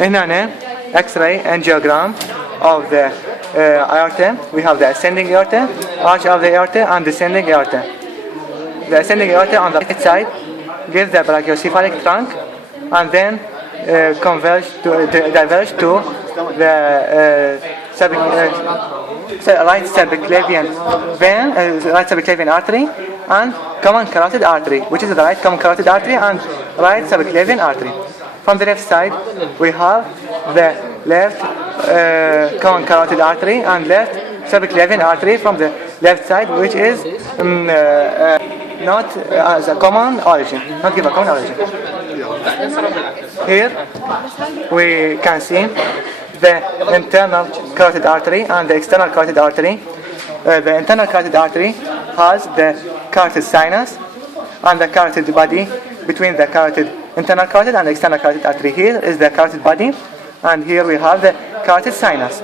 هنا X-ray angiogram of the aorta. We have the ascending aorta, arch of the aorta, and descending aorta. The ascending aorta on the right side gives the brachiocephalic trunk, and then diverge to the right subclavian vein, right subclavian artery, and common carotid artery, which is the right common carotid artery and right subclavian artery. From the left side, we have the left common carotid artery and left subclavian artery from the left side, which is not as a common origin, not give a common origin. Here we can see the internal carotid artery and the external carotid artery. The internal carotid artery has the carotid sinus and the carotid body between the internal carotid and the external carotid artery. Here is the carotid body, and here we have the carotid sinus.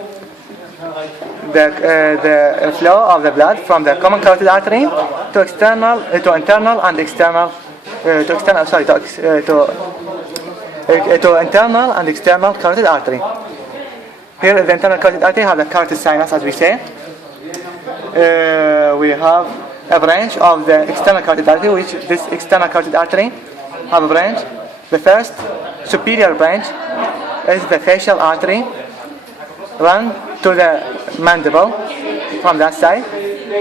The flow of the blood from the common carotid artery to internal and external carotid artery. Here the internal carotid artery has the carotid sinus, as we say. We have a branch of the external carotid artery, which this external carotid artery have a branch. The first superior branch is the facial artery, run to the mandible from that side,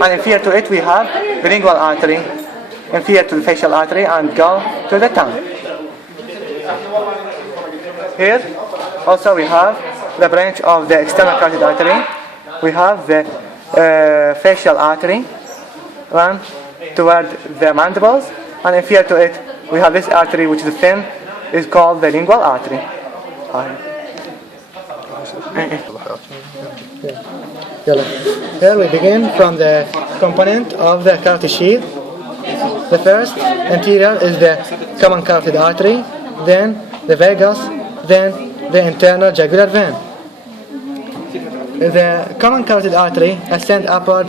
and inferior to it we have the lingual artery, inferior to the facial artery, and go to the tongue. Here also we have the branch of the external carotid artery. We have the facial artery run toward the mandibles, and inferior to it we have this artery, which is thin, is called the lingual artery. Here we begin from the component of the carotid sheath. The first anterior is the common carotid artery, then the vagus, then the internal jugular vein. The common carotid artery ascend upward.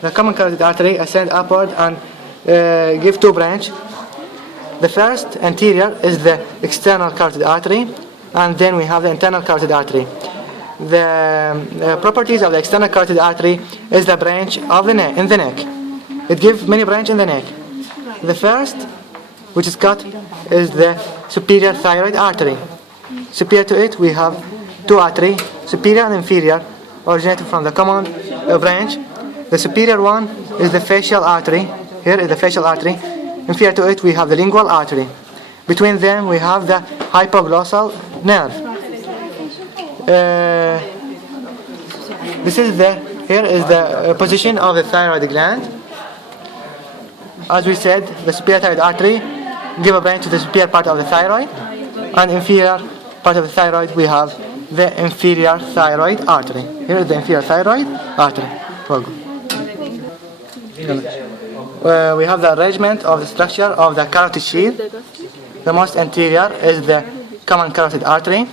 The common carotid artery ascend upward and give two branches. The first anterior is the external carotid artery, and then we have the internal carotid artery. The properties of the external carotid artery is the branch of the neck, in the neck. It gives many branches in the neck. The first, which is cut, is the superior thyroid artery. Superior to it, we have two arteries, superior and inferior, originating from the common branch. The superior one is the facial artery. Here is the facial artery. Inferior to it, we have the lingual artery. Between them, we have the hypoglossal nerve. Here is the position of the thyroid gland. As we said, the superior thyroid artery give a branch to the superior part of the thyroid, and inferior part of the thyroid we have the inferior thyroid artery. Here is the inferior thyroid artery. We have the arrangement of the structure of the carotid sheath. The most anterior is the common carotid artery.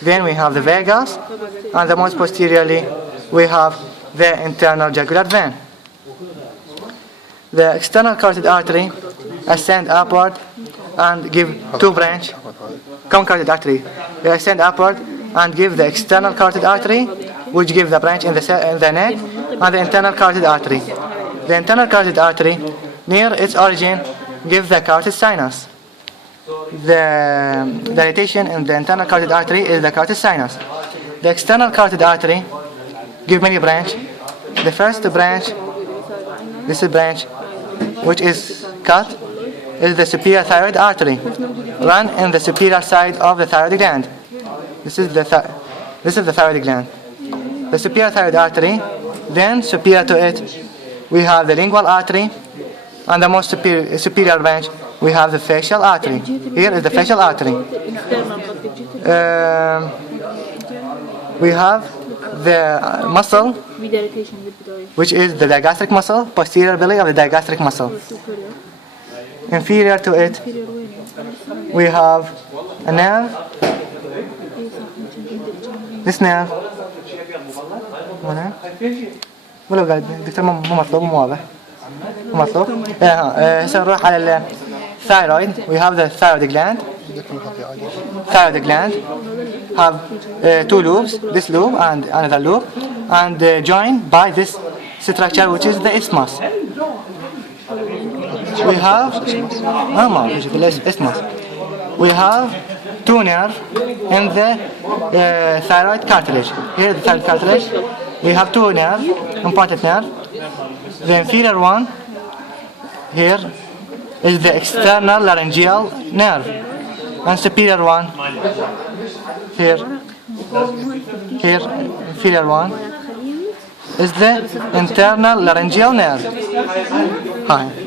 Then we have the vagus, and the most posteriorly we have the internal jugular vein. The external carotid artery ascend upward and give two branches. Common carotid artery, they ascend upward and give the external carotid artery, which give the branch in the neck, and the internal carotid artery. The internal carotid artery, near its origin, gives the carotid sinus. The dilatation in the internal carotid artery is the carotid sinus. The external carotid artery give many branches. The first branch, this is branch, which is cut, is the superior thyroid artery, run in the superior side of the thyroid gland. This is the thyroid gland. The superior thyroid artery, then superior to it, we have the lingual artery, and the most superior branch, we have the facial artery. Here is the facial artery. We have the muscle, which is the digastric muscle, posterior belly of the digastric muscle. Inferior to it, we have a nerve. This nerve. ولا قاعد دكتور مو مطلوب مو واضح. مو مطلوب. هسه نروح على thyroid. We have the thyroid gland. Thyroid gland have two lobes, this lobe and another lobe, and joined by this structure which is the isthmus. We have isthmus. We have two nerves in the thyroid cartilage. Here the thyroid cartilage, we have two nerves, important nerve. The inferior one here is the external laryngeal nerve, and superior one here inferior one is the internal laryngeal nerve. Hi.